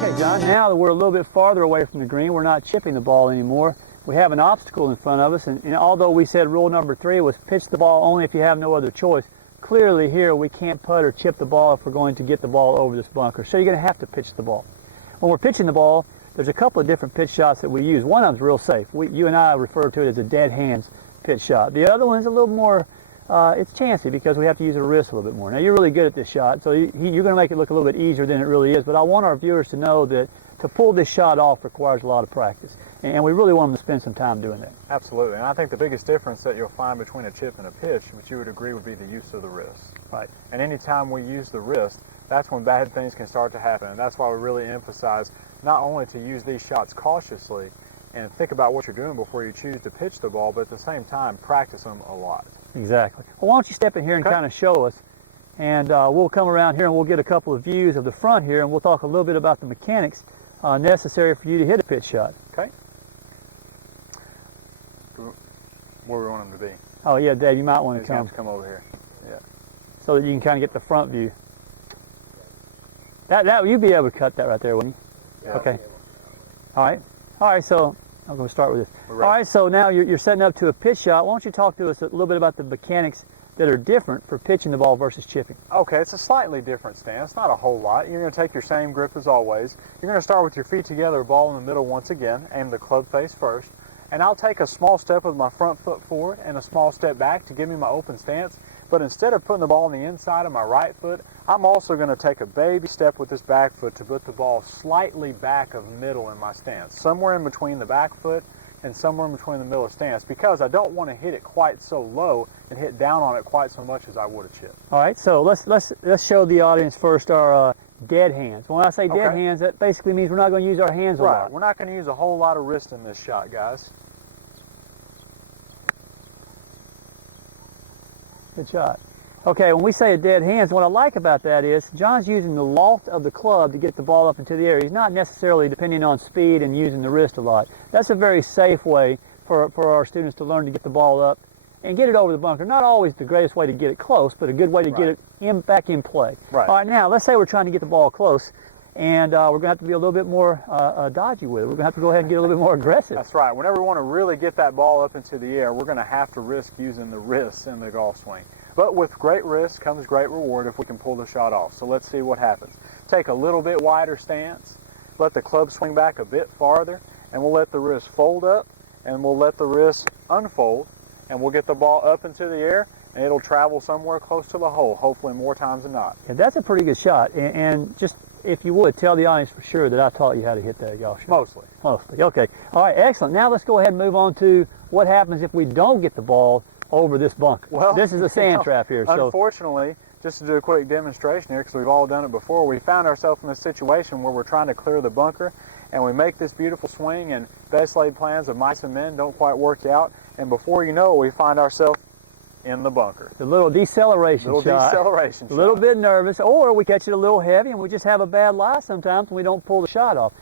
Okay, John, now that we're a little bit farther away from the green, we're not chipping the ball anymore. We have an obstacle in front of us, and although we said rule number 3 was pitch the ball only if you have no other choice, clearly here we can't putt or chip the ball if we're going to get the ball over this bunker. So you're going to have to pitch the ball. When we're pitching the ball, there's a couple of different pitch shots that we use. One of them's real safe. You and I refer to it as a dead hands pitch shot. The other one's a little more, it's chancy because we have to use our wrist a little bit more. Now you're really good at this shot, so you're going to make it look a little bit easier than it really is, but I want our viewers to know that to pull this shot off requires a lot of practice, and we really want them to spend some time doing that. Absolutely, and I think the biggest difference that you'll find between a chip and a pitch, which you would agree would be the use of the wrist. Right. And anytime we use the wrist, that's when bad things can start to happen, and that's why we really emphasize not only to use these shots cautiously and think about what you're doing before you choose to pitch the ball, but at the same time practice them a lot. Exactly. Well, why don't you step in here and kind of show us, and we'll come around here and we'll get a couple of views of the front here, and we'll talk a little bit about the mechanics necessary for you to hit a pitch shot. Okay. Where we want them to be. Oh yeah, Dave, you might want to come over here. Yeah. So that you can kind of get the front view. That you'd be able to cut that right there, wouldn't you? Yeah. Okay. All right. All right. So I'm going to start with this. All right. So now you're setting up to a pitch shot. Why don't you talk to us a little bit about the mechanics that are different for pitching the ball versus chipping? Okay, it's a slightly different stance, not a whole lot. You're going to take your same grip as always. You're going to start with your feet together, ball in the middle once again, aim the club face first. And I'll take a small step with my front foot forward and a small step back to give me my open stance. But instead of putting the ball on the inside of my right foot, I'm also going to take a baby step with this back foot to put the ball slightly back of middle in my stance, somewhere in between the back foot and somewhere in between the middle of stance, because I don't want to hit it quite so low and hit down on it quite so much as I would a chip. All right, so let's show the audience first our dead hands. When I say dead hands, that basically means we're not going to use our hands a lot. Right, we're not going to use a whole lot of wrist in this shot, guys. Good shot. Okay, when we say a dead hands, what I like about that is John's using the loft of the club to get the ball up into the air. He's not necessarily depending on speed and using the wrist a lot. That's a very safe way for our students to learn to get the ball up and get it over the bunker. Not always the greatest way to get it close, but a good way to get it back in play. Right. All right, now let's say we're trying to get the ball close, and we're going to have to be a little bit more dodgy with it. We're going to have to go ahead and get a little bit more aggressive. That's right. Whenever we want to really get that ball up into the air, we're going to have to risk using the wrists in the golf swing. But with great risk comes great reward if we can pull the shot off. So let's see what happens. Take a little bit wider stance, let the club swing back a bit farther, and we'll let the wrist fold up, and we'll let the wrist unfold, and we'll get the ball up into the air, and it'll travel somewhere close to the hole, hopefully more times than not. Yeah, that's a pretty good shot, and just, if you would, tell the audience for sure that I taught you how to hit that golf shot. Mostly. Mostly, okay. All right, excellent. Now let's go ahead and move on to what happens if we don't get the ball over this bunker. Well, this is a sand trap here. So unfortunately, just to do a quick demonstration here, because we've all done it before, we found ourselves in a situation where we're trying to clear the bunker, and we make this beautiful swing, and best laid plans of mice and men don't quite work out, and before you know it, we find ourselves in the bunker. The little deceleration shot. A little bit nervous, or we catch it a little heavy, and we just have a bad lie sometimes, and we don't pull the shot off.